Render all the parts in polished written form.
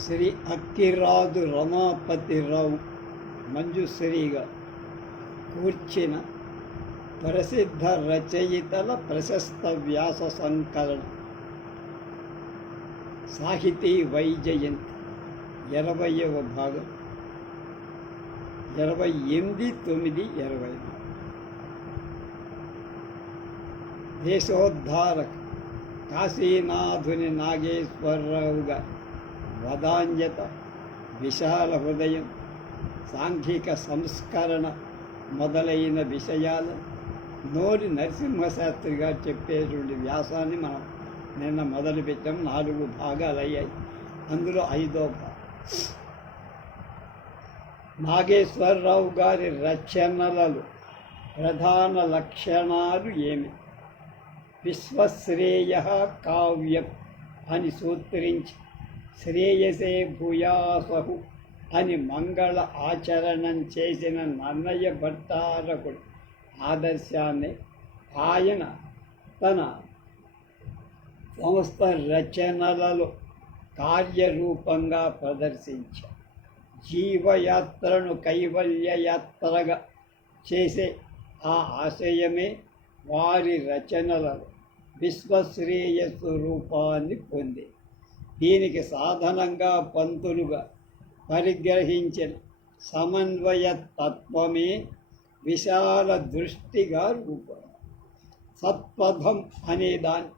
శ్రీ అక్కిరాజు రమాపతిరావు మంజుశ్రీగా కూర్చిన ప్రసిద్ధ రచయితల ప్రశస్త వ్యాస సంకలనం సాహితీ వైజయంతి 20వ భాగం 28/9/24 దేశోద్ధారక కాశీనాథుని నాగేశ్వరరావుగా వదాన్యత, విశాల హృదయం, సాంఘిక సంస్కరణ మొదలైన విషయాలు నోరి నరసింహశాస్త్రి గారు చెప్పేటువంటి వ్యాసాన్ని మనం నిన్న మొదలుపెట్టాం. 4 భాగాలు అయ్యాయి. అందులో 5వ భాగం. నాగేశ్వరరావు గారి రచనలలో ప్రధాన లక్షణాలు ఏమి? విశ్వశ్రేయ కావ్యం అని సూత్రించి శ్రేయసే భూయాసహు అని మంగళ ఆచరణం చేసిన నన్నయ్య భట్టారకుడు ఆదర్శాన్ని ఆయన తన సమస్త రచనలలో కార్యరూపంగా ప్రదర్శించారు. జీవయాత్రను కైవల్యయాత్రగా చేసే ఆ ఆశయమే వారి రచనలలో విశ్వశ్రేయస్సు రూపాన్ని పొంది దీనికి సాధనంగా పంతులుగా పరిగ్రహించిన సమన్వయ తత్వమే విశాల దృష్టిగా రూపం. సత్పథం అనే దాన్ని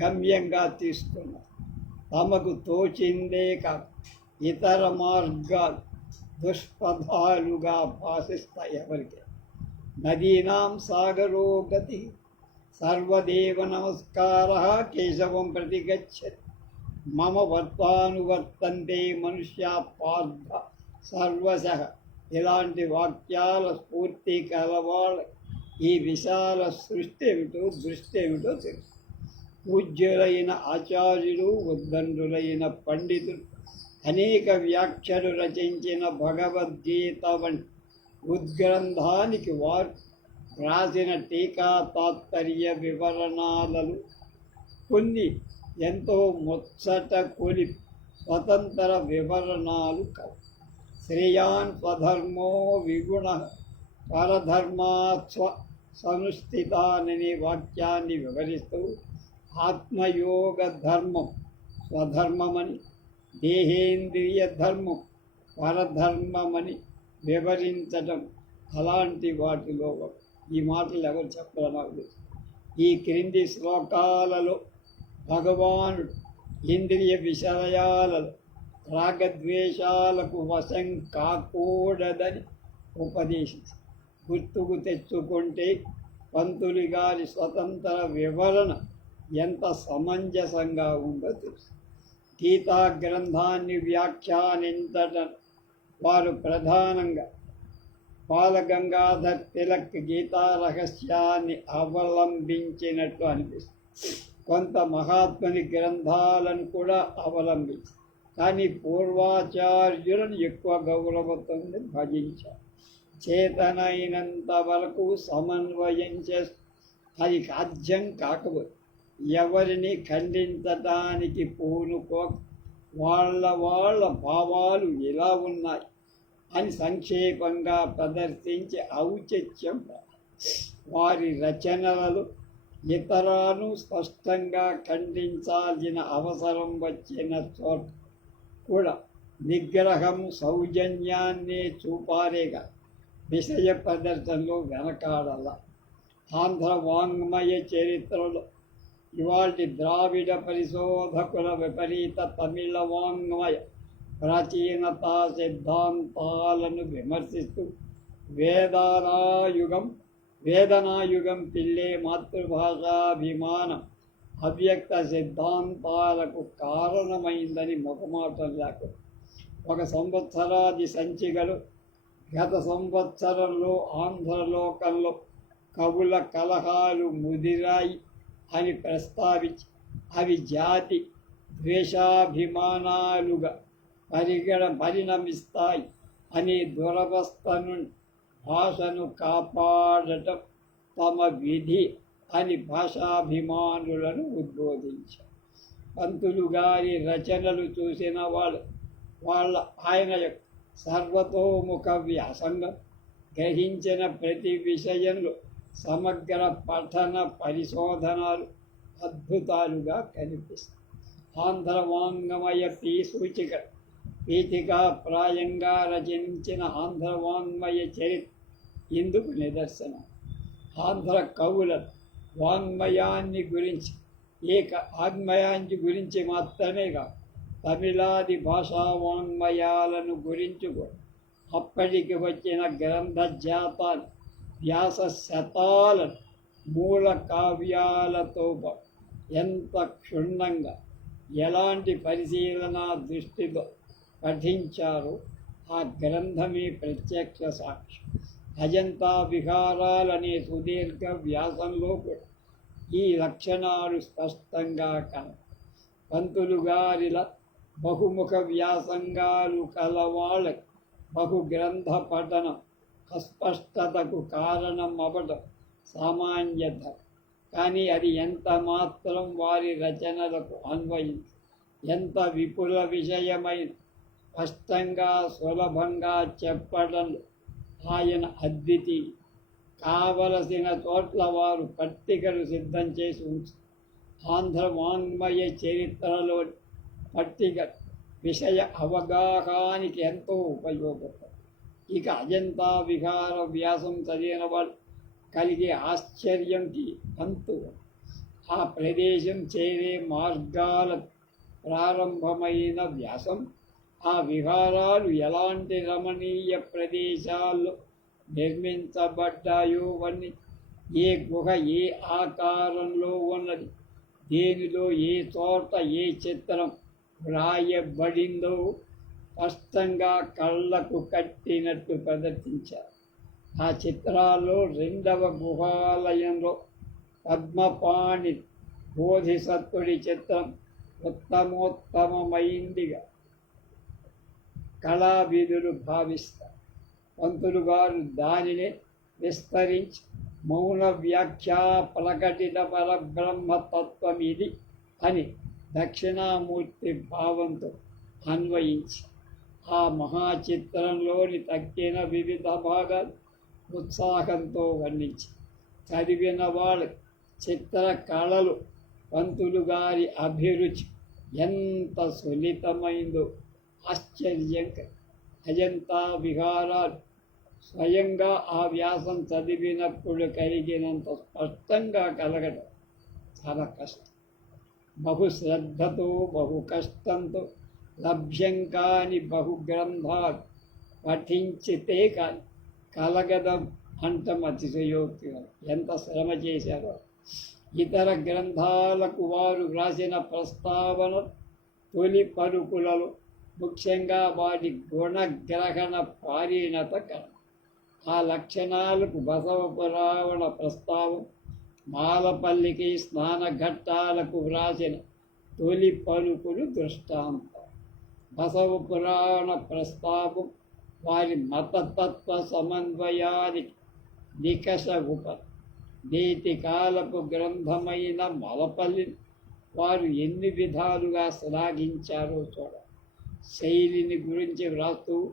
గమ్యంగా తీసుకున్నారు. తమకు తోచిందే కాక ఇతర మార్గాలు దుష్పథాలుగా భాషిస్తాయి. ఎవరికి నదీనాం సాగరో గతి సర్వదేవ నమస్కార కేశవం ప్రతి గచ్చతి మమ వర్తానువర్తంతే మనుష్య పార్థ సర్వశః. ఇలాంటి వాక్యాల స్ఫూర్తి కలవాళ్ళ ఈ విశాల సృష్టి ఏమిటో దృష్టి ఏమిటో తెలుసు. పూజ్యులైన ఆచార్యులు, ఉద్దండులైన పండితులు అనేక వ్యాఖ్యలు రచించిన భగవద్గీత వంటి ఉద్గ్రంథానికి వారు రాసిన టీకా తాత్పర్య వివరణాలలో కొన్ని ఎంతో ముచ్చట కొని స్వతంత్ర వివరణాలు కలవు. శ్రేయాన్ స్వధర్మో విగుణ పరధర్మాత్స్వ సనుష్ఠితాననే వాక్యాన్ని వివరిస్తూ ఆత్మయోగ ధర్మం స్వధర్మమని, దేహేంద్రియ ధర్మం పరధర్మమని వివరించటం అలాంటి వాటిలో ఈ మాటలు ఎవరు చెప్పాలో నాకు తెలుసు. ఈ క్రింది శ్లోకాలలో భగవానుడు ఇంద్రియ విషయాలలో రాగద్వేషాలకు వశం కాకూడదని ఉపదేశించి గుర్తుకు తెచ్చుకుంటే పంతులు గారి స్వతంత్ర వివరణ ఎంత సమంజసంగా ఉందో తెలుసు. గీతా గ్రంథాన్ని వ్యాఖ్యానించడం వారు ప్రధానంగా బాలగంగాధర్ తిలక్ గీతా రహస్యాన్ని అవలంబించినట్లు అనిపిస్తుంది. కొంత మహాత్ముని గ్రంథాలను కూడా అవలంబించి కానీ పూర్వాచార్యులను ఎక్కువ గౌరవంతో భజించారు. చేతనైనంత వరకు సమన్వయం చేస్తూ అది సాధ్యం కాకపోతే ఎవరిని ఖండించటానికి పూనుకో వాళ్ళ భావాలు ఇలా ఉన్నాయి అని సంక్షేపంగా ప్రదర్శించి ఔచిత్యం వారి రచనలలో ఇతరాలను స్పష్టంగా ఖండించాల్సిన అవసరం వచ్చిన చోట కూడా నిగ్రహం సౌజన్యాన్నే చూపారేగా విషయ ప్రదర్శనలో వెనకాడాల. ఆంధ్ర వాంగ్మయ చరిత్రలో ఇవాల్టి ద్రావిడ పరిశోధకుల విపరీత తమిళ వాంగ్మయ ప్రాచీనతా సిద్ధాంతాలను విమర్శిస్తూ వేదనాయుగం పిల్లే మాతృభాషాభిమానం అవ్యక్త సిద్ధాంతాలకు కారణమైందని మొహమాటం లేకుండా 1 సంవత్సరాది సంచికలు గత సంవత్సరంలో ఆంధ్రలోకంలో కవుల కలహాలు ముదిరాయి అని ప్రస్తావించి అవి జాతి ద్వేషాభిమానాలుగా పరిణమిస్తాయి అనే దురవస్థ నుండి భాషను కాపాడటం తమ విధి అని భాషాభిమానులను ఉద్బోధించారు. పంతులు గారి రచనలు చూసిన వాళ్ళు ఆయన యొక్క సర్వతోముఖ వ్యాసంగం గ్రహించిన ప్రతి విషయంలో సమగ్ర పఠన పరిశోధనలు అద్భుతాలుగా కనిపిస్తాయి. ఆంధ్ర వాంగ్మయ సూచిక పీఠికా ప్రాయంగా రచించిన ఆంధ్ర వాంగ్మయ చరిత్ర ఇందుకు నిదర్శనం. ఆంధ్ర కవుల వాంగ్మయాన్ని గురించి ఆగ్మయాన్ని గురించి మాత్రమే కాదు, తమిళాది భాషా వాంగ్మయాలను గురించి కూడా అప్పటికి వచ్చిన గ్రంథ జాతాలు వ్యాస శతాలను మూల కావ్యాలతో ఎంత క్షుణ్ణంగా ఎలాంటి పరిశీలన దృష్టితో పఠించారో ఆ గ్రంథమే ప్రత్యక్ష సాక్షి. అజంతా విహారాలనే సుదీర్ఘ వ్యాసంలో కూడా ఈ లక్షణాలు స్పష్టంగా పంతులు గారిల బహుముఖ వ్యాసంగాలు కలవాళ్ళకు బహుగ్రంథ పఠనం అస్పష్టతకు కారణం అవ్వడం సామాన్యత. కానీ అది ఎంత మాత్రం వారి రచనలకు అన్వయించి ఎంత విపుల విషయమైన స్పష్టంగా సులభంగా చెప్పడంలో ఆయన అద్వితీయ. కావలసిన చోట్ల వారు పట్టికలు సిద్ధం చేసి ఉంచి ఆంధ్ర వాంగ్మయ చరిత్రలో పట్టిక విషయ అవగాహనకి ఎంతో ఉపయోగపడుతుంది. ఇక అజంతా విహార వ్యాసం చదివిన వాళ్ళు కలిగే ఆశ్చర్యంకి అంతు. ఆ ప్రదేశం చేరే మార్గాల ప్రారంభమైన వ్యాసం ఆ విహారాలు ఎలాంటి రమణీయ ప్రదేశాల్లో నిర్మించబడ్డాయో అన్ని, ఏ గుహ ఏ ఆకారంలో ఉన్నది, దేనిలో ఏ చోట ఏ చిత్రం వ్రాయబడిందో స్పష్టంగా కళ్ళకు కట్టినట్టు ప్రదర్శించారు. ఆ చిత్రాల్లో రెండవ గుహాలయంలో పద్మపాణి బోధిసత్వుడి చిత్రం ఉత్తమోత్తమైందిగా కళావిధులు భావిస్తారు. పంతులు గారు దానిని విస్తరించి మౌన వ్యాఖ్యా ప్రకటిత పరబ్రహ్మతత్వం ఇది అని దక్షిణామూర్తి భావంతో అన్వయించి ఆ మహాచిత్రంలోని తక్కిన వివిధ భాగాలు ఉత్సాహంతో వర్ణించి చదివిన వాళ్ళ చిత్ర కళలు పంతులు గారి అభిరుచి ఎంత సున్నితమైందో ఆశ్చర్యంగా. అజంతా విహారాలు స్వయంగా ఆ వ్యాసం చదివినప్పుడు కలిగినంత స్పష్టంగా కలగడం చాలా కష్టం. బహుశ్రద్ధతో బహు కష్టంతో లభ్యం కాని బహుగ్రంథాలు పఠించితే కానీ కలగడం అంటం అతిశయోక్తి. ఎంత శ్రమ చేశారో. ఇతర గ్రంథాలకు వారు వ్రాసిన ప్రస్తావన తొలి పలుకులలో ముఖ్యంగా వాటి గుణగ్రహణ పారీణత కలం. ఆ లక్షణాలకు బసవ పురాణ ప్రస్తావం, మాలపల్లికి స్నానఘట్టాలకు వ్రాసిన తొలి పలుకులు దృష్టాంతం. బసవ పురాణ ప్రస్తావం వారి మతతత్వ సమన్వయానికి నికష ఉప. నేటి కాలపు గ్రంథమైన మలపల్లిని వారు ఎన్ని విధాలుగా శ్లాఘించారో చూడ. శైలిని గురించి వ్రాస్తూ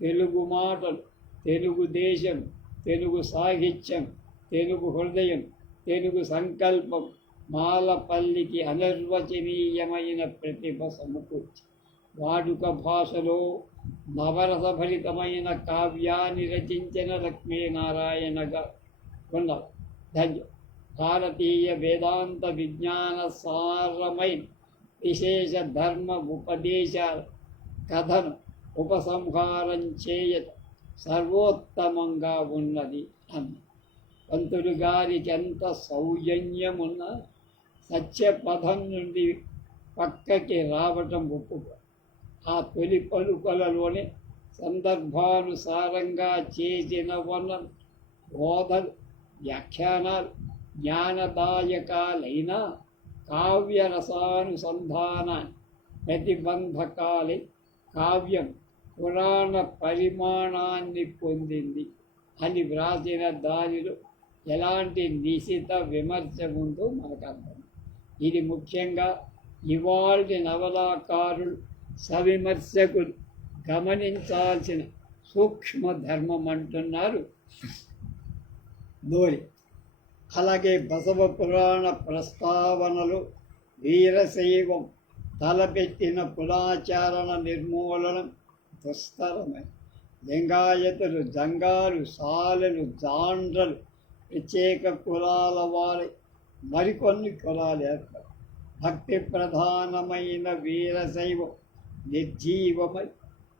తెలుగు మాటలు, తెలుగు దేశం, తెలుగు సాహిత్యం, తెలుగు హృదయం, తెలుగు సంకల్పం మాలపల్లికి అనిర్వచనీయమైన ప్రతిభ సమకూర్చి వాడుక భాషలో నవరసభరితమైన కావ్యాన్ని రచించిన లక్ష్మీనారాయణగా ఉన్నది. ధన్యం. భారతీయ వేదాంత విజ్ఞాన సారమైన విశేష ధర్మ ఉపదేశాల కథను ఉపసంహారం చేయట సర్వోత్తమంగా ఉన్నది అన్న. పంతులు గారికి ఎంత సౌజన్యమున్న సత్యపథం నుండి పక్కకి రావటం ఒప్పుకో. ఆ తొలి పలుకలలోనే సందర్భానుసారంగా చేసిన వర్ణన, బోధలు, వ్యాఖ్యానాలు జ్ఞానదాయకాలైన కావ్యరసానుసంధానాన్ని ప్రతిబంధకాలై కావ్యం పురాణ పరిమాణాన్ని పొందింది అని వ్రాసిన దానిలో ఎలాంటి నిశిత విమర్శ ఉందో మనకు అర్థం. ఇది ముఖ్యంగా ఇవాల్టి నవలాకారులు, సవిమర్శకులు గమనించాల్సిన సూక్ష్మ ధర్మం అంటున్నారు దోరి. అలాగే బసవ పురాణ ప్రస్తావనలు వీరశైవం తలపెట్టిన కులాచారణ నిర్మూలనం దుస్తరమై లింగాయతులు, జంగాలు, సాలెలు, జాండ్రలు ప్రత్యేక కులాల వారి మరికొన్ని కులాలు ఏర్పడి భక్తి ప్రధానమైన వీరశైవం నిర్జీవమై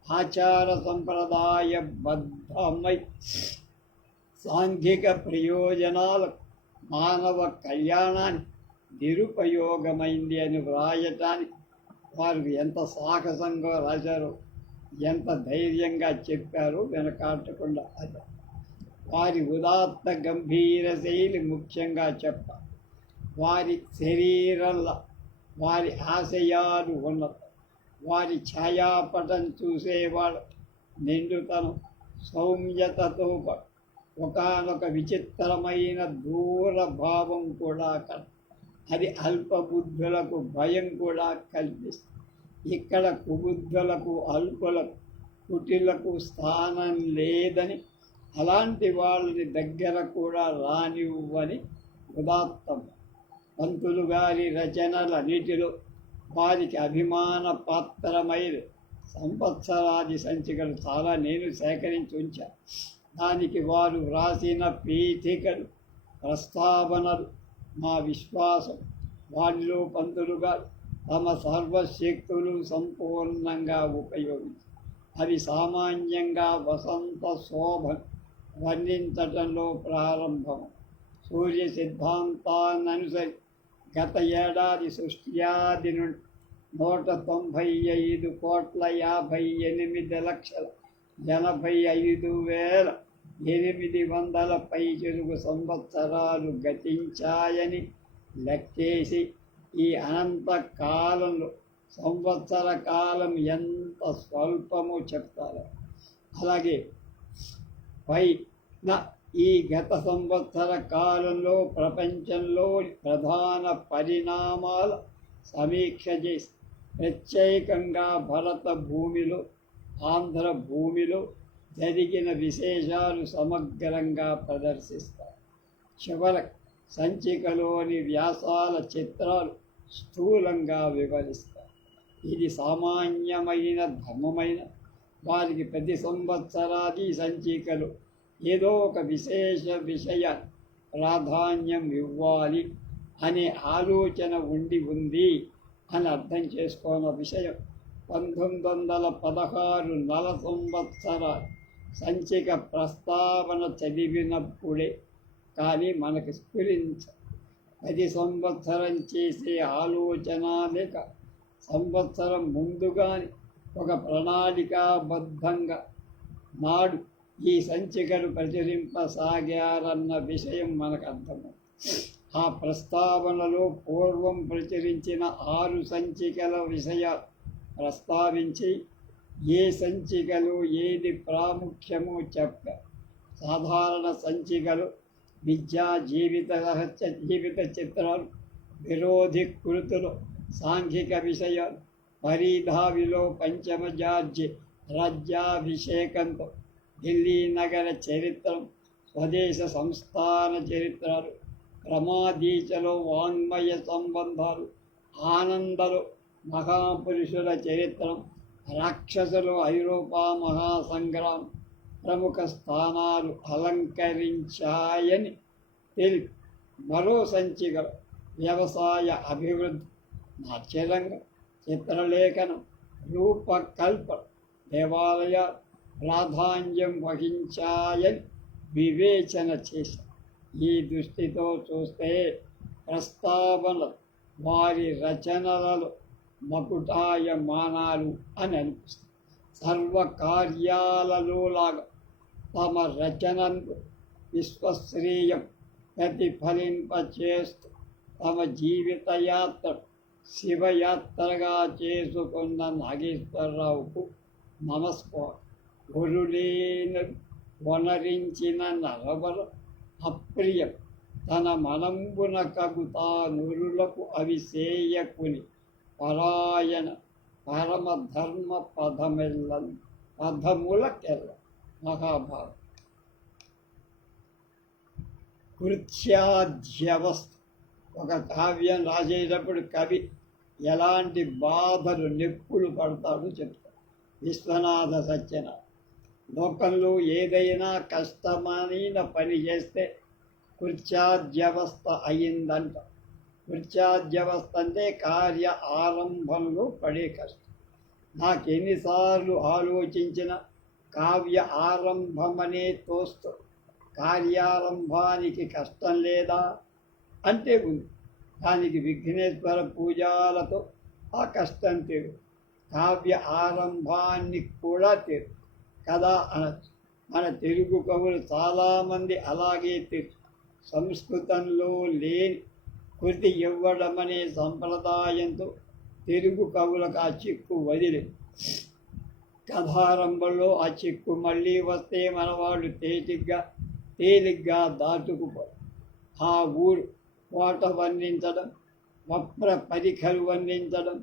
ఆచార సంప్రదాయ బద్ధమై సాంఘిక ప్రయోజనాలకు మానవ కళ్యాణాన్ని నిరుపయోగమైంది అని వ్రాయటానికి వారు ఎంత సాహసంగా రాశారో, ఎంత ధైర్యంగా చెప్పారో వెనకాటకుండా అది. వారి ఉదాత్త గంభీర శైలి ముఖ్యంగా చెప్పాలి. వారి శరీరంలో వారి ఆశయాలు ఉన్నత. వారి ఛాయాపటం చూసేవాడు నిండుతనం సౌమ్యతతో ఒకానొక విచిత్రమైన దూరభావం కూడా అది అల్పబుద్ధులకు భయం కూడా కల్పిస్తుంది. ఇక్కడ కుబుద్ధులకు, అల్పులకు, కుటిలకు స్థానం లేదని, అలాంటి వాళ్ళని దగ్గర కూడా రానివ్వని ఉదాత్తం. పంతులు గారి రచనలన్నిటిలో వారికి అభిమాన పాత్రమైన సంవత్సరాది సంచికలు చాలా నేను సేకరించి ఉంచాను. దానికి వారు వ్రాసిన పీఠికలు, ప్రస్తావనలు మా విశ్వాసం. వారిలో పంతులుగా తమ సర్వశక్తులు సంపూర్ణంగా ఉపయోగించి అవి సామాన్యంగా వసంత శోభను వర్ణించటంలో ప్రారంభం. సూర్య సిద్ధాంతాన్ననుసరి గత ఏడాది సృష్ట్యాది నుండి 198,85,800 పైచిలుగు సంవత్సరాలు గతించాయని లెక్కేసి ఈ అనంత కాలంలో సంవత్సర కాలం ఎంత స్వల్పమో చెప్తారు. అలాగే పైన ఈ గత సంవత్సర కాలంలో ప్రపంచంలోని ప్రధాన పరిణామాల సమీక్ష చేసి ప్రత్యేకంగా భరత భూమిలో, ఆంధ్ర భూమిలో జరిగిన విశేషాలు సమగ్రంగా ప్రదర్శిస్తారు. చివర సంచికలోని వ్యాసాల చిత్రాలు స్థూలంగా వివరిస్తారు. ఇది సామాన్యమైన ధర్మమైన వారికి ప్రతి సంవత్సరాది సంచికలు ఏదో ఒక విశేష విషయ ప్రాధాన్యం ఇవ్వాలి అనే ఆలోచన ఉంది అని అర్థం చేసుకున్న విషయం 1916 నల సంవత్సరాలు సంచిక ప్రస్తావన చదివినప్పుడే కానీ మనకు స్ఫురించ 10 సంవత్సరం చేసే ఆలోచన లేక సంవత్సరం ముందుగానే ఒక ప్రణాళికాబద్ధంగా నాడు ఈ సంచికలు ప్రచురింపసాగారన్న విషయం మనకు అర్థమవుతుంది. ఆ ప్రస్తావనలో పూర్వం ప్రచురించిన 6 సంచికల విషయాలు ప్రస్తావించి ఏ సంచికలు ఏది ప్రాముఖ్యమో చెప్పారు. సాధారణ సంచికలు విద్యా, జీవిత రహస్య, జీవిత చిత్రాలు, విరోధి కృతులు, సాంఘిక విషయాలు, పరిధావిలో పంచమ జార్జి రాజ్యాభిషేకంతో ఢిల్లీ నగర చరిత్రం, స్వదేశ సంస్థాన చరిత్రలు, ప్రమాదీచలో వాంగ్మయ సంబంధాలు, ఆనందలో మహాపురుషుల చరిత్రం, రాక్షసులు ఐరోపా మహాసంగ్రామం ప్రముఖ స్థానాలు అలంకరించాయని తెలిపి మరో సంచికలు వ్యవసాయ అభివృద్ధి, నాట్యరంగం, చిత్రలేఖనం, రూపకల్పన, దేవాలయ ప్రాధాన్యం వహించాయని వివేచన చేశారు. ఈ దృష్టితో చూస్తే ప్రస్తావనలు వారి రచనలలో మకుటాయమానాలు అని అనిపిస్తుంది. సర్వకార్యాలలో లాగా తమ రచనను విశ్వశ్రేయం ప్రతిఫలింపచేస్తూ తమ జీవితయాత్ర శివయాత్రగా చేసుకున్న నాగేశ్వరరావుకు నమస్కారం. గురులేన వనరించిన నరవర అప్రియం తన మనంబున కగుతా నురులకు అవిసేయకుని పరాయణ పరమధర్మ పదమెల్లను అర్ధమూల కేరళ మహాభారతం. కృత్యాధ్యవస్థ. ఒక కావ్యం రాసేటప్పుడు కవి ఎలాంటి బాధలు నొప్పులు పడతాడో చెప్తాడు విశ్వనాథ సత్యనారాయణ. లోకంలో ఏదైనా కష్టమైన పని చేస్తే కృత్యాధ్యవస్థ అయిందంట. కృత్యాధ్యవస్థ అంటే కార్య ఆరంభంలో పడే కష్టం. నాకు ఎన్నిసార్లు ఆలోచించిన కావ్య ఆరంభమనే తోస్తూ కార్యారంభానికి కష్టం లేదా అంటే ఉంది. దానికి విఘ్నేశ్వర పూజలతో ఆ కష్టం తీరు. కావ్య ఆరంభాన్ని కూడా తీరు కదా అనొచ్చు. మన తెలుగు కవులు చాలామంది అలాగే తీరు. సంస్కృతంలో లేని కృతి ఇవ్వడమనే సంప్రదాయంతో తెలుగు కవులకు ఆ చిక్కు వదిలి కథారంభంలో ఆ చిక్కు మళ్ళీ వస్తే మనవాళ్ళు తేలిగ్గా దాటుకుపోయి ఆ ఊరు కోట వర్ణించడం, వప్ర పరిఖలు వర్ణించడం,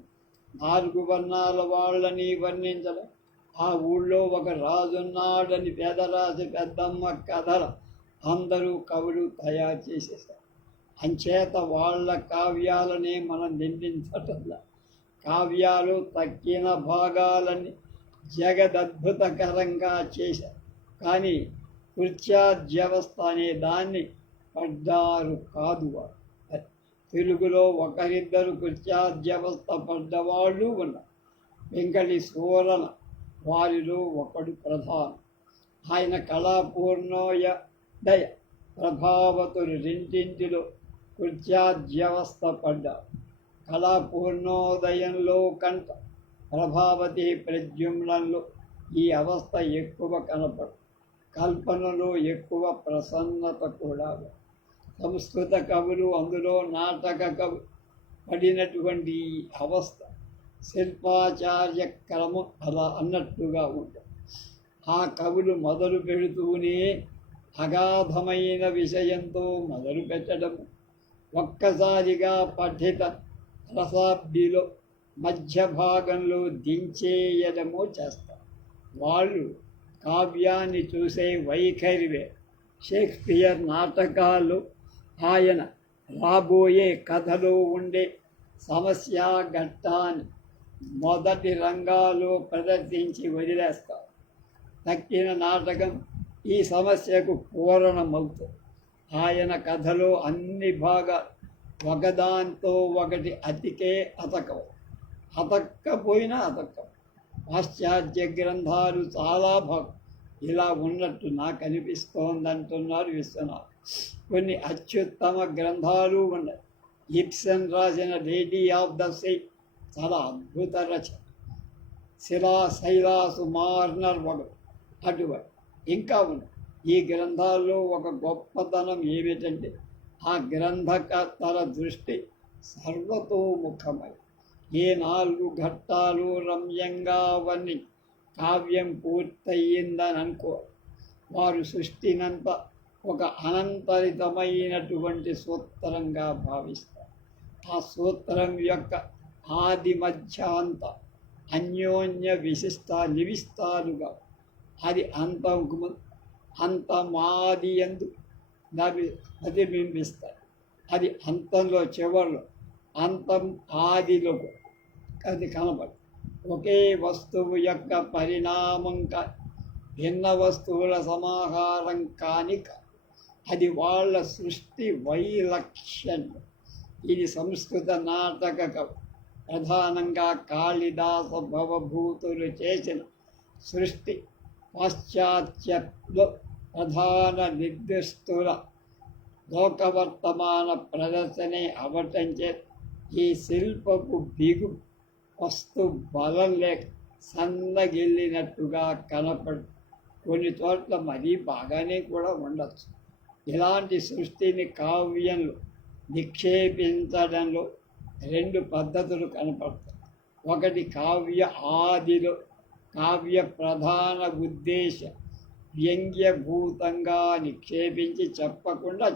4 వర్ణాల వాళ్ళని వర్ణించడం, ఆ ఊళ్ళో ఒక రాజున్నాడని పెదరాజు పెద్దమ్మ కథలు అందరూ కవులు తయారు చేసేసారు. అంచేత వాళ్ళ కావ్యాలనే మనం నిందించటంలా. కావ్యాలు తక్కిన భాగాలని జగదద్భుతకరంగా చేశారు. కానీ కృత్యాధ్యవస్థ అనే దాన్ని పడ్డారు కాదు వారు. తెలుగులో ఒకరిద్దరు కృత్యాధ్యవస్థ పడ్డవాళ్ళు ఉన్నారు. వెంకటి సూరన వారిలో ఒకడు ప్రధానం. ఆయన కళాపూర్ణోదయ ప్రభావతులు రెండింటిలో కృత్యాధ్యవస్థ పడ్డారు. కళాపూర్ణోదయంలో కంట ప్రభావతి ప్రద్యుమ్నంలో ఈ అవస్థ ఎక్కువ కనపడు. కల్పనలో ఎక్కువ ప్రసన్నత కూడా. సంస్కృత కవులు, అందులో నాటక కవి పడినటువంటి ఈ అవస్థ శిల్పాచార్య క్రమం అలా అన్నట్టుగా ఉంటుంది. ఆ కవులు మొదలు పెడుతూనే అగాధమైన విషయంతో మొదలు పెట్టడం, ఒక్కసారిగా పఠిత రసాబ్దిలో మధ్య భాగంలో దించేయడమో చేస్తారు. వాళ్ళు కావ్యాన్ని చూసే వైఖరివే. షేక్స్పియర్ నాటకాలు ఆయన రాబోయే కథలో ఉండే సమస్య ఘట్టాన్ని మొదటి రంగాల్లో ప్రదర్శించి వదిలేస్తారు. తక్కిన నాటకం ఈ సమస్యకు పూరణమవుతుంది. ఆయన కథలో అన్ని భాగాలు ఒకదాంతో ఒకటి అతక్కపోయినా అతక్కవు. పాశ్చాత్య గ్రంథాలు చాలా భాగం ఇలా ఉన్నట్టు నాకు అనిపిస్తోందంటున్నారు విశ్వనాథ్. కొన్ని అత్యుత్తమ గ్రంథాలు ఉన్నాయి. ఇబ్సన్ రాసిన లేడీ ఆఫ్ ద సీ చాలా అద్భుత రచన. శైలాసు మార్నర్ ఒకడు అటువంటి ఇంకా ఉన్నాయి. ఈ గ్రంథాల్లో ఒక గొప్పతనం ఏమిటంటే ఆ గ్రంథకర్తల దృష్టి సర్వతోముఖమై ఏ 4 ఘట్టాలు రమ్యంగా వర్ణి కావ్యం పూర్తయిందని అనుకో. వారు సృష్టినంత ఒక అనంతరితమైనటువంటి సూత్రంగా భావిస్తారు. ఆ సూత్రం యొక్క ఆది మధ్యాంత అన్యోన్య నివిస్తాలుగా అది అంతమాది ఎందు ప్రతిబింబిస్తారు. అది అంతంలో చివరిలో అంతం ఆదిలో అది కనబడు. ఒకే వస్తువు యొక్క పరిణామం భిన్న వస్తువుల సమాహారం కానిక అది వాళ్ళ సృష్టి వైలక్షణ్యం. ఇది సంస్కృత నాటక ప్రధానంగా కాళిదాస భవభూతులు చేసిన సృష్టి పాశ్చాత్యంలో ప్రధాన నిర్దిష్టుల లోకవర్తమాన ప్రదర్శనే అవటంచే ఈ శిల్పపు బిగు వస్తు బలం లేక సన్నగిల్లినట్టుగా కనపడు. కొన్ని చోట్ల మరీ బాగానే కూడా ఉండొచ్చు. ఇలాంటి సృష్టిని కావ్యంలో నిక్షేపించడంలో 2 పద్ధతులు కనపడతాయి. ఒకటి కావ్య ఆదిలో కావ్య ప్రధాన ఉద్దేశ వ్యంగ్యభూతంగా నిక్షేపించి చెప్పకుండా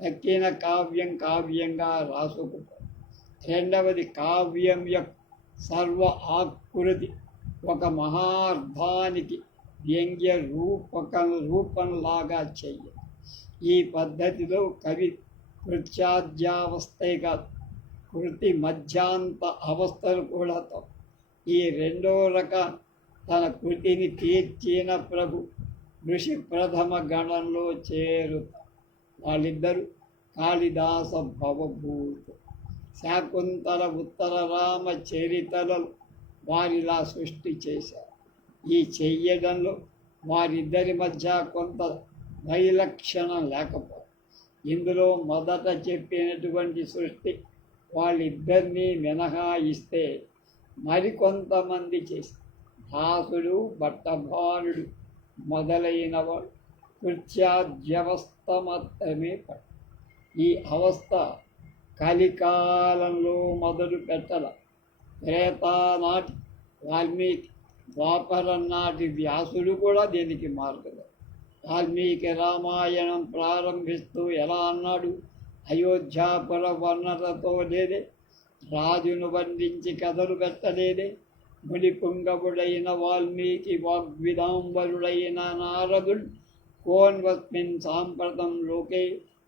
తక్కిన కావ్యంగా రాసుకుంటారు. రెండవది కావ్యం యొక్క సర్వ ఆకృతి ఒక మహార్థానికి వ్యంగ్య రూపంలాగా చెయ్యి. ఈ పద్ధతిలో కవి కృత్యాద్యావస్థే కాదు, కృతి మధ్యాంత అవస్థలు కూడా తప్ప. ఈ రెండో రకం తన కృతిని తీర్చిన ప్రభు ఋషి ప్రథమ గణంలో చేరుతారు. వాళ్ళిద్దరూ కాళిదాస భవభూత. శాకుంతల ఉత్తర రామ చరితలను వారిలా సృష్టి చేశారు. ఈ చెయ్యడంలో వారిద్దరి మధ్య కొంత వైలక్షణం లేకపోతే ఇందులో మొదట చెప్పినటువంటి సృష్టి వాళ్ళిద్దరినీ మినహాయిస్తే మరికొంతమంది చేసి దాసుడు, భట్టభానుడు మొదలైన వాడు కృత్యాద్యవస్థ మాత్రమే పట్టు. ఈ అవస్థ కలికాలంలో మొదలు పెట్టల. త్రేతా నాటి వాల్మీకి, ద్వాపరం నాటి వ్యాసుడు కూడా దీనికి మార్గదర్శి. వాల్మీకి రామాయణం ప్రారంభిస్తూ ఎలా అన్నాడు? అయోధ్యాపుర వర్ణనతో లేదే, రాజును వర్ణించి కథలు పెట్టలేదే, ముని పుంగవుడైన వాల్మీకి వాగ్విదాంబరుడైన నారదుడు కోన్వస్మిన్ సాంప్రతం లోకే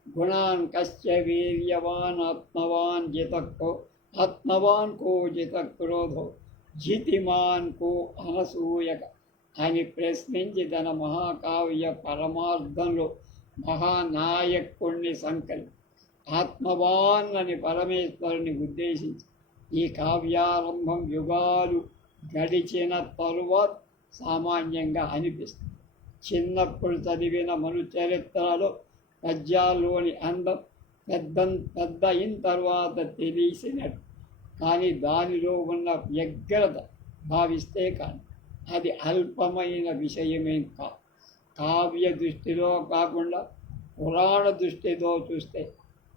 గుణాన్ కశ్చ వీర్యవాన్ ఆత్మవాన్ కో జిత క్రోధో జితిమాన్ కో అనసూయక అని ప్రశ్నించి తన మహాకావ్య పరమార్థంలో మహానాయకుణ్ణి సంకల్పి ఆత్మవాన్ అని పరమేశ్వరుని ఉద్దేశించి ఈ కావ్యారంభం యుగాలు గడిచిన తరువాత సామాన్యంగా అనిపిస్తుంది. చిన్నప్పుడు చదివిన మను చరిత్రలో పద్యాల్లోని అందం పెద్ద అయిన తర్వాత తెలిసినట్టు, కానీ దానిలో ఉన్న వ్యగ్రత భావిస్తే కానీ అది అల్పమైన విషయమేం కాదు. కావ్య దృష్టిలో కాకుండా పురాణ దృష్టితో చూస్తే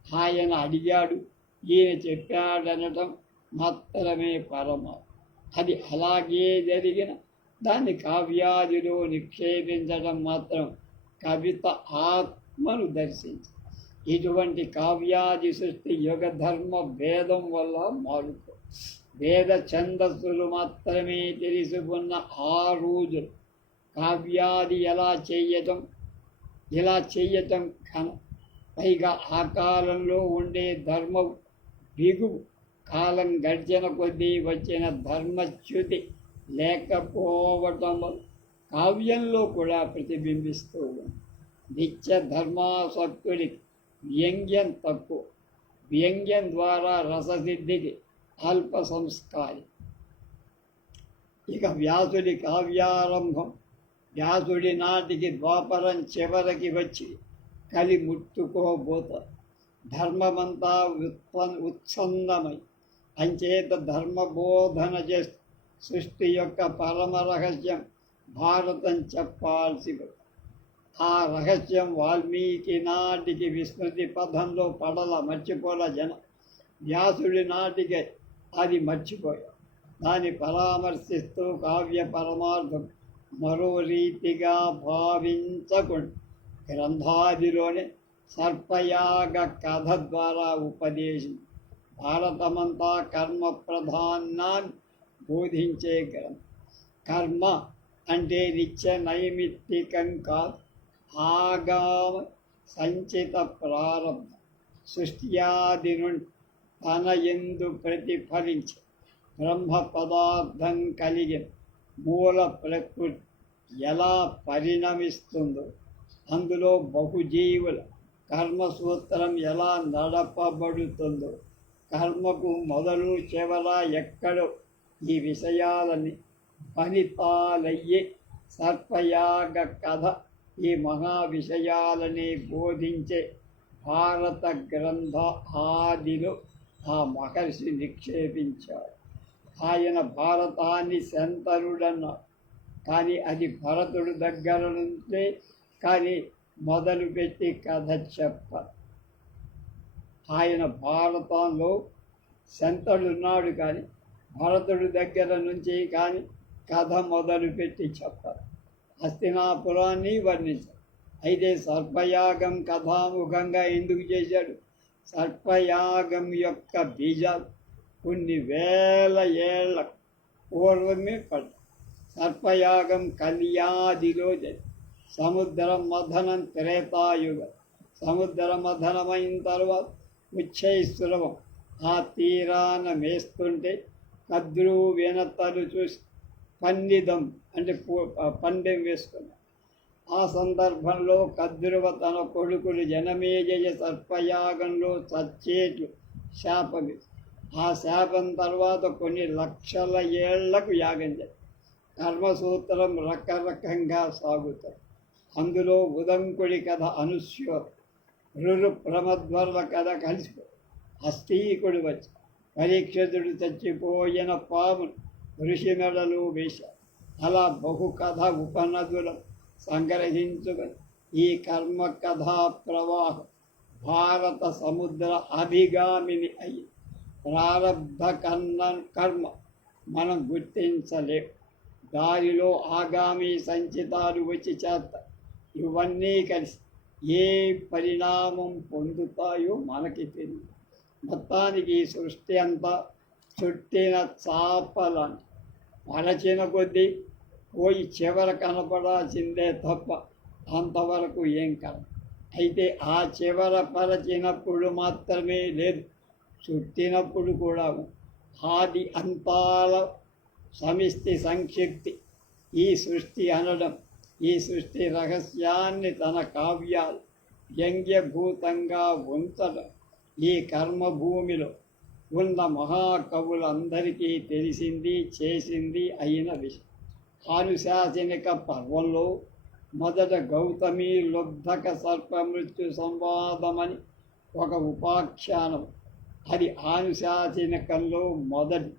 ఆయన అడిగాడు, ఈయన చెప్పాడనటం మాత్రమే పరమార్థం. అది అలాగే జరిగిన దాన్ని కావ్యాదిలో నిక్షేపించడం మాత్రం కవిత ఆత్మను దర్శించి ఇటువంటి కావ్యాది సృష్టి యుగ ధర్మ భేదం వల్ల మారుకో వేద ఛందస్సులు మాత్రమే తెలుసుకున్న ఆ రోజులు కావ్యాది ఇలా చెయ్యటం పైగా ఆ కాలంలో ఉండే ధర్మ బిగువు కాలం గడిచిన కొద్దీ వచ్చిన ధర్మచ్యుతి లేకపోవటం కావ్యంలో కూడా ప్రతిబింబిస్తూ ఉంది. నిత్య ధర్మాసక్తుడికి వ్యంగ్యం తక్కువ. వ్యంగ్యం ద్వారా రససిద్ధికి అల్ప సంస్కారి. ఇక వ్యాసుడి కావ్యారంభం వ్యాసుడి నాటికి ద్వాపరం చివరికి వచ్చి కలి ముట్టుకోబోతారు. ధర్మమంతా ఉత్సన్నమై అంచేత ధర్మబోధన చేస్తూ సృష్టి యొక్క పరమ రహస్యం భారతం చెప్పాల్సి ఆ రహస్యం వాల్మీకి నాటికి విస్మృతి పదంలో మర్చిపోల జనం. వ్యాసుడి నాటికి అది మర్చిపోయారు. దాన్ని పరామర్శిస్తూ కావ్య పరమార్థం మరో రీతిగా భావించకుండా గ్రంథాదిలోనే సర్పయాగ కథ ద్వారా ఉపదేశం. భారతమంతా కర్మ ప్రధానాన్ని బోధించే గ్రంథం. కర్మ అంటే నిత్య నైమిత్తికం కాదు, ఆగామ సంచిత ప్రారంభం. సృష్ట్యాది నుండి తన యందు ప్రతిఫలించి బ్రహ్మ పదార్థం కలిగిన మూల ప్రకృతి ఎలా పరిణమిస్తుందో, అందులో బహుజీవుల కర్మసూత్రం ఎలా నడపబడుతుందో, కర్మకు మొదలు చివర ఎక్కడో ఈ విషయాలని ఫలితాలయ్యే సర్పయాగ కథ ఈ మహా విషయాలని బోధించే భారత గ్రంథ ఆదిలో ఆ మహర్షి నిక్షేపించాడు. ఆయన భారతాన్ని శంతరుడన్నాడు, కానీ అది భరతుడు దగ్గర నుంచే కానీ మొదలుపెట్టి కథ చెప్పారు. ఆయన భారతంలో శంతరుడున్నాడు, కానీ భరతుడి దగ్గర నుంచి కానీ కథ మొదలుపెట్టి చెప్పారు. హస్తినాపురాన్ని వర్ణించారు. అయితే సర్పయాగం కథాముఖంగా ఎందుకు చేశాడు? సర్పయాగం యొక్క బీజాలు కొన్ని వేల ఏళ్ల పూర్వమే పడ్డాయి. సర్పయాగం కళ్యాదిలో సముద్రం మథనం త్రేతాయుగం. సముద్ర మథనమైన తర్వాత ఉచ్చైస్తులవం ఆ తీరాన మేస్తుంటే కద్రు వినతలు చూసి పండిదం అంటే పందెం వేసుకున్నాం. ఆ సందర్భంలో కద్రువ తన కొడుకులు జనమేజయ సర్పయాగంలో చచ్చేట్లు శాపమి. ఆ శాపం తర్వాత కొన్ని లక్షల ఏళ్లకు యాగం చేస్తారు. కర్మసూత్రం రకరకంగా సాగుతాయి. అందులో ఉదంకుడి కథ అనుస్యోర్, రురు ప్రమద్వర్ల కథ కలిసిపో. అస్థీకుడు వచ్చి పరీక్షితుడు చచ్చిపోయిన పామును ఋషి మెడలు వేశారు. అలా బహు కథ ఉపనదులను సంగ్రహించుకొని ఈ కర్మ కథా ప్రవాహం భారత సముద్ర అభిగామిని అయి ప్రారబ్ధ కర్మ మనం గుర్తించలేం. దారిలో ఆగామి సంచితాలు వచ్చి చేస్తాయి. ఇవన్నీ కలిసి ఏ పరిణామం పొందుతాయో మనకి తెలియదు. మొత్తానికి ఈ సృష్టి అంతా చుట్టిన చాపలని మరచిన కొద్దీ పోయి చివర కనపడాల్సిందే తప్ప అంతవరకు ఏం కల. అయితే ఆ చివర పరచినప్పుడు మాత్రమే లేదు, చుట్టినప్పుడు కూడా ఆది అంతాల సమిష్టి సంక్షిప్తి ఈ సృష్టి అనడం. ఈ సృష్టి రహస్యాన్ని తన కావ్యాలు వ్యంగ్యభూతంగా ఉంచడం ఈ కర్మభూమిలో ఉన్న మహాకవులందరికీ తెలిసింది, చేసింది అయిన విషయం. ఆనుశాసనిక పర్వంలో మొదట గౌతమి లుబ్ధక సర్పమృత్యు సంవాదమని ఒక ఉపాఖ్యానం. అది ఆనుశాసనికంలో మొదటి.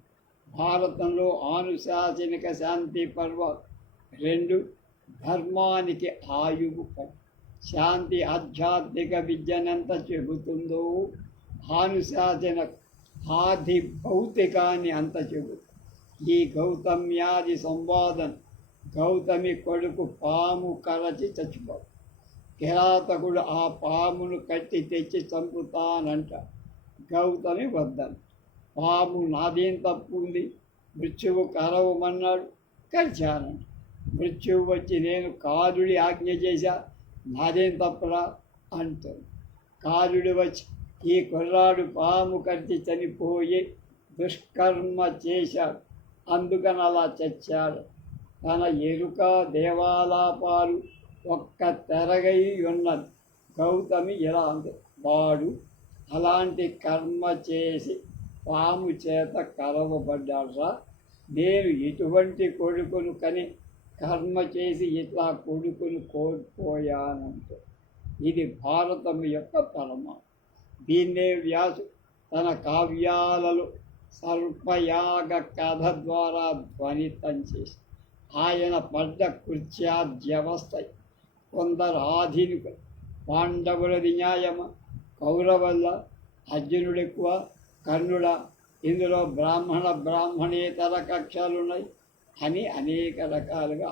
భారతంలో ఆనుశాసనిక శాంతి పర్వ 2 ధర్మానికి ఆయువు. శాంతి ఆధ్యాత్మిక విద్యనంత చెబుతుందో ఆనుశాసన ఆది భౌతికాన్ని అంత చెబుతుంది. ఈ గౌతమ్యాది సంవాదం గౌతమి కొడుకు పాము కరచి చచ్చిపోదు. కిరాతకుడు ఆ పామును కట్టి తెచ్చి చంపుతానంట. గౌతమి వద్దని. పాము నాదేం తప్పు ఉంది, మృత్యువు కరవమన్నాడు, కరిచానంట. మృత్యువు వచ్చి నేను కారుడి ఆజ్ఞ చేశా, నాదేం తప్పురా అంటుంది. కారుడు వచ్చి ఈ కుర్రాడు పాము కట్టి చనిపోయి దుష్కర్మ చేశాడు, అందుకని అలా చచ్చాడు. తన ఎరుక దేవాలాపాలు ఒక్క తెరగై ఉన్నది. గౌతమి ఇలా అంది, వాడు అలాంటి కర్మ చేసి పాము చేత కలవబడ్డాడురా. నేను ఇటువంటి కొడుకును కని కర్మ చేసి ఇట్లా కొడుకును కోల్పోయానంటే ఇది భారతం యొక్క పరమాణం. దీన్నే వ్యాసు తన కావ్యాలలో సర్పయాగ కథ ద్వారా ధ్వనితం చేసి ఆయన పడ్డ కృత్యాద్యవస్థ. కొందరు ఆధీనికులు పాండవులది న్యాయమ, కౌరవుల అర్జునుడు ఎక్కువ, కర్ణుడ, ఇందులో బ్రాహ్మణేతర కక్షలున్నాయి అని అనేక రకాలుగా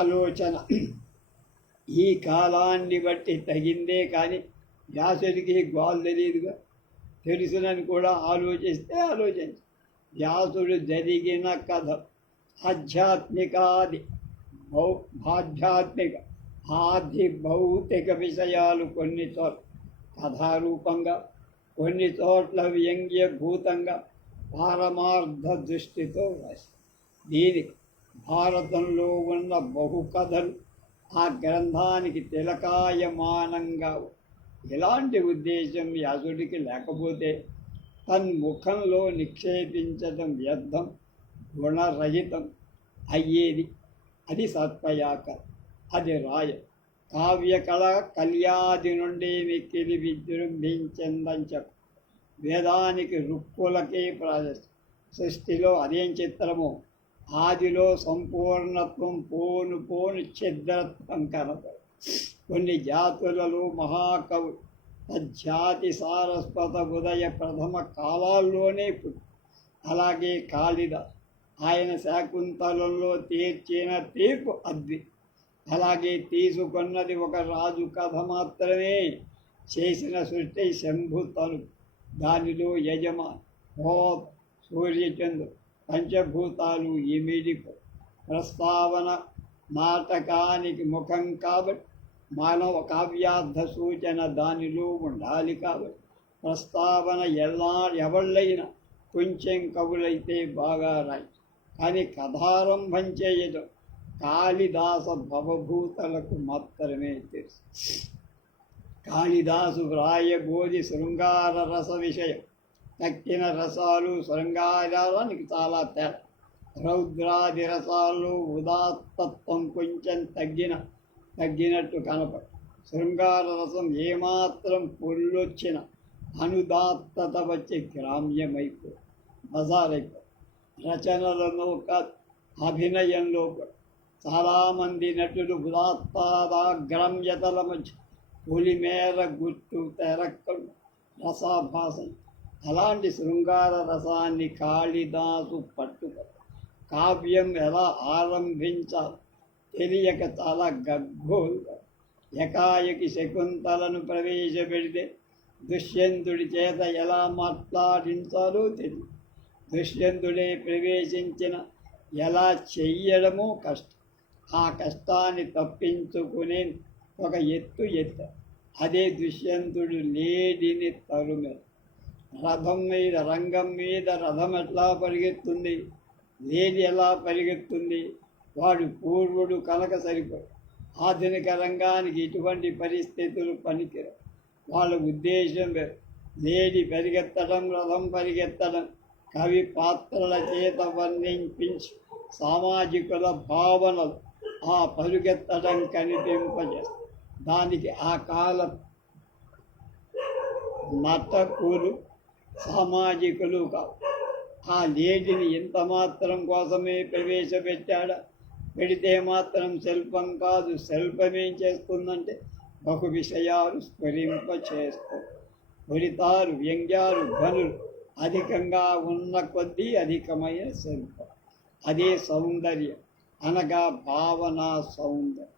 ఆలోచన ఈ కాలాన్ని బట్టి తగిందే కానీ వ్యాసుడికి గోల్ తెలియదుగా. తెలుసునని కూడా ఆలోచిస్తే ఆలోచించు. వ్యాసుడు జరిగిన కథ ఆధ్యాత్మిక ఆది భౌతిక విషయాలు కొన్ని చోట్ల కథారూపంగా, కొన్ని చోట్ల వ్యంగ్యభూతంగా పారమార్థ దృష్టితో రాసి. దీనికి భారతంలో ఉన్న బహు కథలు ఆ గ్రంథానికి తిలకాయమానంగా. ఇలాంటి ఉద్దేశం వ్యాసుడికి లేకపోతే తన్ముఖంలో నిక్షేపించడం వ్యర్థం, గుణరహితం అయ్యేది. అది సర్పయాగ, అది రాయ. కావ్యకళ కళ్యాది నుండి మిక్కిలి విజృంభించిందని చెప్పు. వేదానికి రుక్కులకే ప్రాశస్త్యం. సృష్టిలో అదేం చిత్రమో ఆదిలో సంపూర్ణత్వం పోను పోను ఛిద్రత్వం కనపడు. కొన్ని జాతులలో మహాకవులు తజ్జాతి సారస్వత ఉదయ ప్రథమ కాలాల్లోనే పుట్టి. అలాగే కాళిదాస్ ఆయన శాకుంతలంలో తీర్చిన తీర్పు అద్వి. అలాగే తీసుకున్నది ఒక రాజు కథ మాత్రమే. చేసిన సృష్టి శంభు తను. దానిలో యజమాన్, హోత, సూర్యచంద్రుడు, పంచభూతాలు ఇమిడిపో. ప్రస్తావన నాటకానికి ముఖం కాబట్టి మానవ కావ్యార్థ సూచన దానిలో ఉండాలి కాబట్టి ప్రస్తావన ఎవళ్ళైనా కొంచెం కవులైతే బాగా రాయి, కానీ కథారంభం చేయడం కాళిదాస భవభూతలకు మాత్రమే తెలుసు. కాళిదాసు వ్రాయబోది శృంగార రస విషయం. తక్కిన రసాలు శృంగారానికి చాలా తేడా. రౌద్రాది రసాల్లో ఉదాత్తత్వం కొంచెం తగ్గినట్టు కనపడు. శృంగార రసం ఏమాత్రం పొల్లొచ్చిన అనుదాత్తత వచ్చి గ్రామ్యమైపో, బజారైపో. రచనలను అభినయంలో చాలామంది నటులు ఉదాత్తాదాగ్రమ్యతల మధ్య పులిమేర గుర్తు తెరక్కడు రసాభాసం. అలాంటి శృంగార రసాన్ని కాళిదాసు పట్టుకొని కావ్యం ఎలా ఆరంభించాలి తెలియక చాలా గగ్గోలుగా ఏకాయకి శకుంతలను ప్రవేశపెడితే దుష్యంతుడి చేత ఎలా మాట్లాడించాలో తెలియదు. దుష్యంతుడే ప్రవేశించిన ఎలా చెయ్యడమో కష్టం. ఆ కష్టాన్ని తప్పించుకునే ఒక ఎత్త. అదే దుష్యంతుడు లేడిని తరుమె. రంగం మీద రథం ఎట్లా పరిగెత్తుంది, లేడి ఎలా పరిగెత్తుంది? వాడు పూర్వుడు కనుక సరిపోడు. ఆధునిక రంగానికి ఇటువంటి పరిస్థితులు పనికిరావు. వాళ్ళ ఉద్దేశం లేడి పరిగెత్తడం, రథం పరిగెత్తడం కవి పాత్రల చేత వర్ణింపించి సామాజికుల భావనలు ఆ పరుగెత్తడం కనిపింపజేస్తారు. దానికి ఆ కాల నటకులు సామాజికులు కావు. ఆ లేడిని ఇంత మాత్రం కోసమే ప్రవేశపెట్టాడా? పెడితే మాత్రం శిల్పం కాదు. శిల్పమేం చేస్తుందంటే బహు విషయాలు స్ఫురింపచేస్తారు. ఫలితాలు, వ్యంగ్యాలు, ధ్వనులు అధికంగా ఉన్న కొద్దీ అధికమైన శిల్పం. అదే సౌందర్యం, అనగా భావనా సౌందర్యం.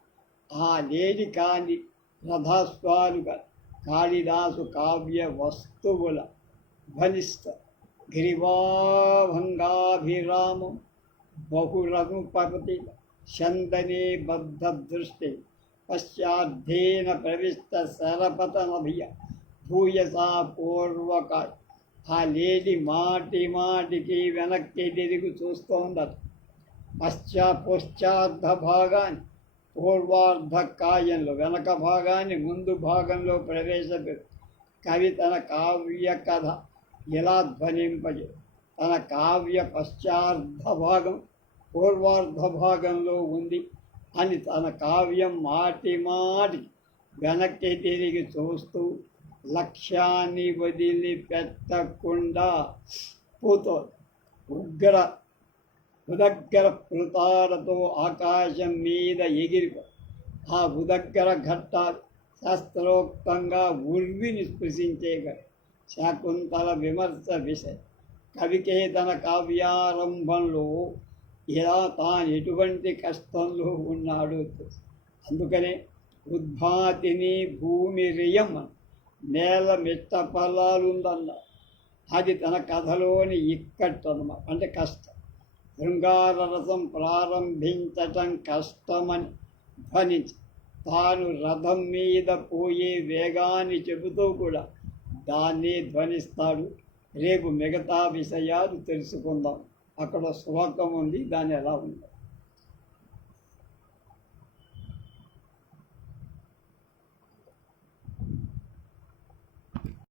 ఆ లేడి కాని రథస్వాలుగా కాళిదాసు కావ్య వస్తువుల ధ్వనిస్త గిరివాభంగాభిరామం బహురనుపతి చందనే బద్ధ దృష్టి పశ్చాద్ధేన ప్రవిష్ట శరపతనభియ భూయసా పూర్వక. ఆ లేడి మాటికి వెనక్కి తిరిగి చూస్తోందట. పశ్చార్థ భాగాన్ని పూర్వార్ధ కాయంలో, వెనక భాగాన్ని ముందు భాగంలో ప్రవేశపెట్టు. కవి తన కావ్య కథ ఇలా ధ్వనింపజే. తన కావ్య పశ్చార్థ భాగం పూర్వార్ధ భాగంలో ఉంది అని తన కావ్యం మాటి వెనక్కి తిరిగి చూస్తూ లక్ష్యాన్ని వదిలిపెట్టకుండా పోతోంది. ఉదగ్గర కృతాలతో ఆకాశం మీద ఎగిరిపో. ఆ ఉదగ్గర ఘట్టాలు శాస్త్రోక్తంగా ఉర్విని స్పృశించేగా శాకుంతల విమర్శ విషయం. కవికే తన కావ్యారంభంలో ఇలా తాను ఎటువంటి కష్టంలో ఉన్నాడో తెలుసు. అందుకనే ఉద్భాతిని భూమి రియం, నేల మెట్ట ఫలాలుందన్న. అది తన కథలోని ఇక్కట్టనమాట, అంటే కష్టం. శృంగార రసం ప్రారంభించటం కష్టమని ధ్వనించి తాను రథం మీద పోయే వేగాన్ని చెబుతూ కూడా దాన్ని ధ్వనిస్తాడు. రేపు మిగతా విషయాలు తెలుసుకుందాం. అక్కడ శ్లోకం ఉంది, దాన్ని ఎలా ఉంది.